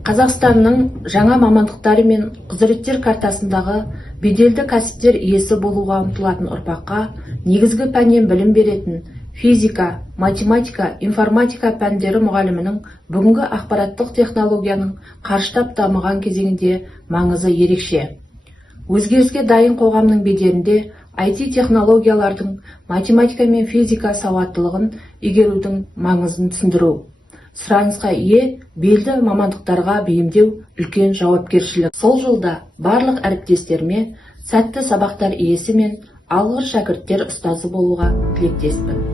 Қазақстанның жаңа мамандықтары мен құзыреттер картасындағы беделді кәсіптер иесі болуға ұмтылатын ұрпаққа негізгі пәннен білім беретін физика, математика, информатика пәндері мұғалімінің бүгінгі ақпараттық технологияның қарыштап дамыған кезеңінде маңызы ерекше. Өзгеріске дайын қоғамның бедерінде IT технологиялардың математика мен физика сауаттылығын игерудің маңызын түсіндіру. Сұранысқа ие белді мамандықтарға бейімдеу үлкен жауапкершілік. Сол жылда барлық әріптестеріме сәтті сабақтар иесі мен алғыр шәкірттер ұстазы болуға тілектеспін.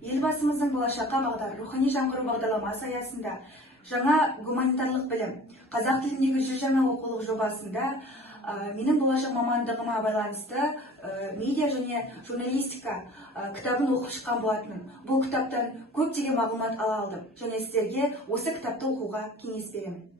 Елбасымыздың болашаққа бағдар рухани жаңғыру бағдарламасы аясында жаңа гуманитарлық білім қазақ тіліндегі 100 жаңа оқулық жобасында менің болашақ мамандығыма байланысты медиа және журналистика кітабын оқып шыққан болатынмын. Бұл кітаптан көптеген мағлұмат ала алдым және сіздерге осы кітапты оқуға кеңес беремін.